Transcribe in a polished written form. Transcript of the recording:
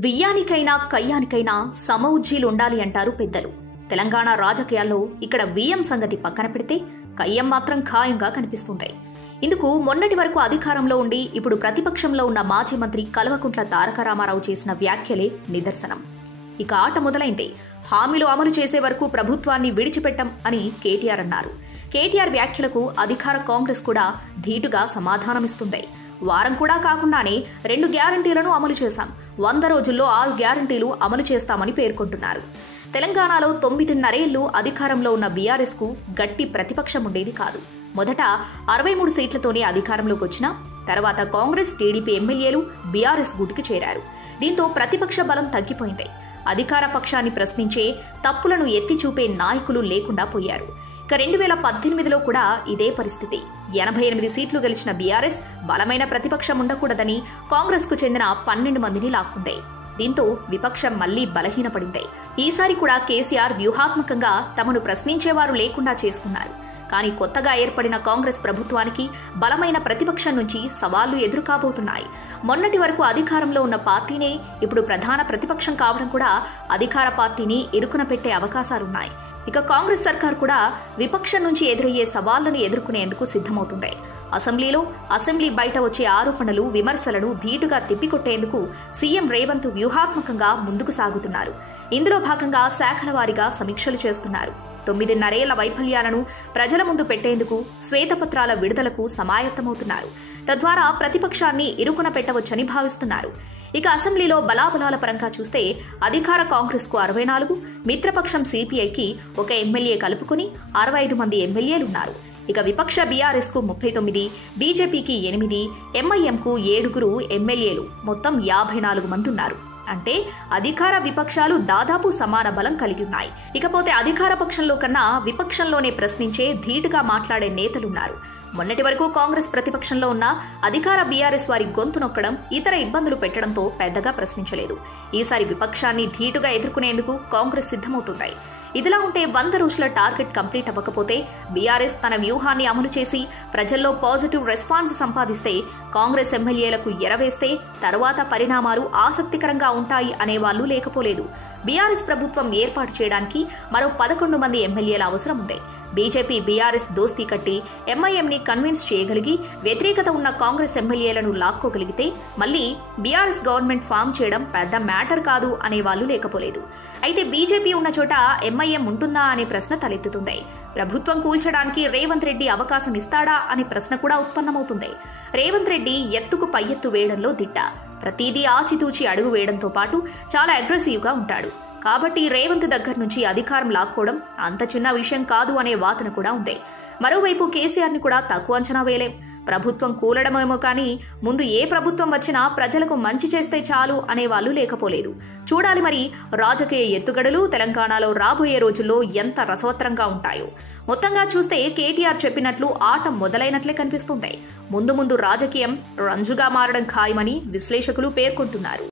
వియ్యానికైనా కయ్యానికైనా సమఉజ్జీలుండాలి అంటారు పెద్దలు. తెలంగాణ రాజకీయాల్లో ఇక్కడ వియ్యం సంగతి పక్కన పెడితే కయ్యం మాత్రం ఖాయంగా కనిపిస్తుంటాయి. ఇందుకు మొన్నటి వరకు అధికారంలో ఉండి ఇప్పుడు ప్రతిపక్షంలో ఉన్న మాజీ మంత్రి కల్వకుంట్ల తారక రామారావు చేసిన వ్యాఖ్యలే నిదర్శనం. ఇక ఆట మొదలైంది. హామీలు అమలు చేసే వరకు ప్రభుత్వాన్ని విడిచిపెట్టం అని కేటీఆర్ అన్నారు. కేటీఆర్ వ్యాఖ్యలకు అధికార కాంగ్రెస్ కూడా ధీటుగా సమాధానమిస్తుంది. వారం కూడా కాకుండానే 2 గ్యారంటీలను అమలు చేశాం, 100 రోజుల్లో 6 గ్యారంటీలు అమలు చేస్తామని పేర్కొంటున్నారు. తెలంగాణలో 9.5 ఏళ్లు అధికారంలో ఉన్న బీఆర్ఎస్ కు గట్టి ప్రతిపక్షం ఉండేది కాదు. మొదట 63 సీట్లతోనే అధికారంలోకి వచ్చినా తర్వాత కాంగ్రెస్, టీడీపీ ఎమ్మెల్యేలు బీఆర్ఎస్ గూటికి చేరారు. దీంతో ప్రతిపక్ష బలం తగ్గిపోయింది. అధికార పక్షాన్ని ప్రశ్నించే, తప్పులను ఎత్తి చూపే నాయకులు లేకుండా పోయారు. ఇక 2018లో కూడా ఇదే పరిస్థితి. 88 సీట్లు గెలిచిన బీఆర్ఎస్ బలమైన ప్రతిపక్షం ఉండకూడదని కాంగ్రెస్ కు చెందిన 12 మందిని లాక్కుంది. దీంతో విపక్షం మళ్లీ బలహీనపడింది. ఈసారి కూడా కేసీఆర్ వ్యూహాత్మకంగా తమను ప్రశ్నించేవారు లేకుండా చేసుకున్నారు. కానీ కొత్తగా ఏర్పడిన కాంగ్రెస్ ప్రభుత్వానికి బలమైన ప్రతిపక్షం నుంచి సవాళ్లు ఎదురుకాబోతున్నాయి. మొన్నటి వరకు అధికారంలో ఉన్న పార్టీనే ఇప్పుడు ప్రధాన ప్రతిపక్షం కావడం కూడా అధికార పార్టీని ఇరుకున పెట్టే అవకాశాలున్నాయి. ఇక కాంగ్రెస్ సర్కార్ కూడా విపక్షం నుంచి ఎదురయ్యే సవాళ్లను ఎదుర్కొనేందుకు సిద్ధమవుతుంది. అసెంబ్లీ బయట వచ్చే ఆరోపణలు, విమర్శలను ధీటుగా తిప్పికొట్టేందుకు సీఎం రేవంత్ వ్యూహాత్మకంగా ముందుకు సాగుతున్నారు. ఇందులో భాగంగా శాఖల వారీగా సమీక్షలు చేస్తున్నారు. 9.5 ఏళ్ల వైఫల్యాలను ప్రజల ముందు పెట్టేందుకు శ్వేతపత్రాల విడుదలకు సమాయత్తమవుతున్నారు. తద్వారా ప్రతిపక్షాన్ని ఇరుకున పెట్టవచ్చని భావిస్తున్నారు. ఇక అసెంబ్లీలో బలాబలాల పరంగా చూస్తే అధికార కాంగ్రెస్ కు 64, మిత్రపక్షం సిపిఐకి 1 ఎమ్మెల్యే కలుపుకుని 65 మంది ఎమ్మెల్యేలున్నారు. ఇక విపక్ష బీఆర్ఎస్ కు 39, బీజేపీకి 8, ఎంఐఎంకు 7 ఎమ్మెల్యేలు, మొత్తం 54 మంది ఉన్నారు. అంటే అధికార విపక్షాలు దాదాపు సమాన బలం కలిగి ఉన్నాయి. ఇకపోతే అధికార పక్షంలో కన్నా విపక్షంలోనే ప్రశ్నించే, ధీటుగా మాట్లాడే నేతలున్నారు. మొన్నటి వరకు కాంగ్రెస్ ప్రతిపక్షంలో ఉన్న అధికార బీఆర్ఎస్ వారి గొంతు నొక్కడం, ఇతర ఇబ్బందులు పెట్టడంతో పెద్దగా ప్రశ్నించలేదు. ఈసారి విపక్షాన్ని ధీటుగా ఎదుర్కొనేందుకు కాంగ్రెస్ సిద్ధమవుతుంది. ఇదిలా ఉంటే 100 రోజుల టార్గెట్ కంప్లీట్ అవ్వకపోతే బీఆర్ఎస్ తన వ్యూహాన్ని అమలు చేసి ప్రజల్లో పాజిటివ్ రెస్పాన్స్ సంపాదిస్తే, కాంగ్రెస్ ఎమ్మెల్యేలకు ఎరవేస్తే తర్వాత పరిణామాలు ఆసక్తికరంగా ఉంటాయి అనేవాళ్లు లేకపోలేదు. బీఆర్ఎస్ ప్రభుత్వం ఏర్పాటు చేయడానికి మరో 11 మంది ఎమ్మెల్యేల అవసరం ఉంది. బీజేపీ బీఆర్ఎస్ దోస్తీ కట్టి ఎంఐఎంని కన్విన్స్ చేయగలిగి వ్యతిరేకత ఉన్న కాంగ్రెస్ ఎమ్మెల్యేలను లాక్కోగలిగితే మళ్లీ బీఆర్ఎస్ గవర్నమెంట్ ఫామ్ చేయడం పెద్ద మ్యాటర్ కాదు అనేవాళ్లు లేకపోలేదు. అయితే బీజేపీ ఉన్న చోట ఎంఐఎం ఉంటుందా అనే ప్రశ్న తలెత్తుతుంది. ప్రభుత్వం కూల్చడానికి రేవంత్ రెడ్డి అవకాశం ఇస్తాడా అనే ప్రశ్న కూడా ఉత్పన్నమవుతుంది. రేవంత్ రెడ్డి ఎత్తుకు పై ఎత్తు వేయడంలో దిట్ట. ప్రతిదీ ఆచితూచి అడుగు వేయడంతో పాటు చాలా అగ్రెసివ్ గా ఉంటాడు. కాబట్టి రేవంత్ దగ్గర నుంచి అధికారం లాక్కోవడం అంత చిన్న విషయం కాదు అనే వాదన కూడా ఉంది. మరోవైపు కేసీఆర్ ని కూడా తక్కువ అంచనా వేయలేం. ప్రభుత్వం కూలడమేమో కానీ ముందు ఏ ప్రభుత్వం వచ్చినా ప్రజలకు మంచి చేస్తే చాలు అనేవాళ్లు లేకపోలేదు. చూడాలి మరి రాజకీయ ఎత్తుగడలు తెలంగాణలో రాబోయే రోజుల్లో ఎంత రసవత్తరంగా ఉంటాయో. మొత్తంగా చూస్తే కేటీఆర్ చెప్పినట్లు ఆట మొదలైనట్లే కనిపిస్తుంది. ముందు రాజకీయం రంజుగా మారడం ఖాయమని విశ్లేషకులు పేర్కొంటున్నారు.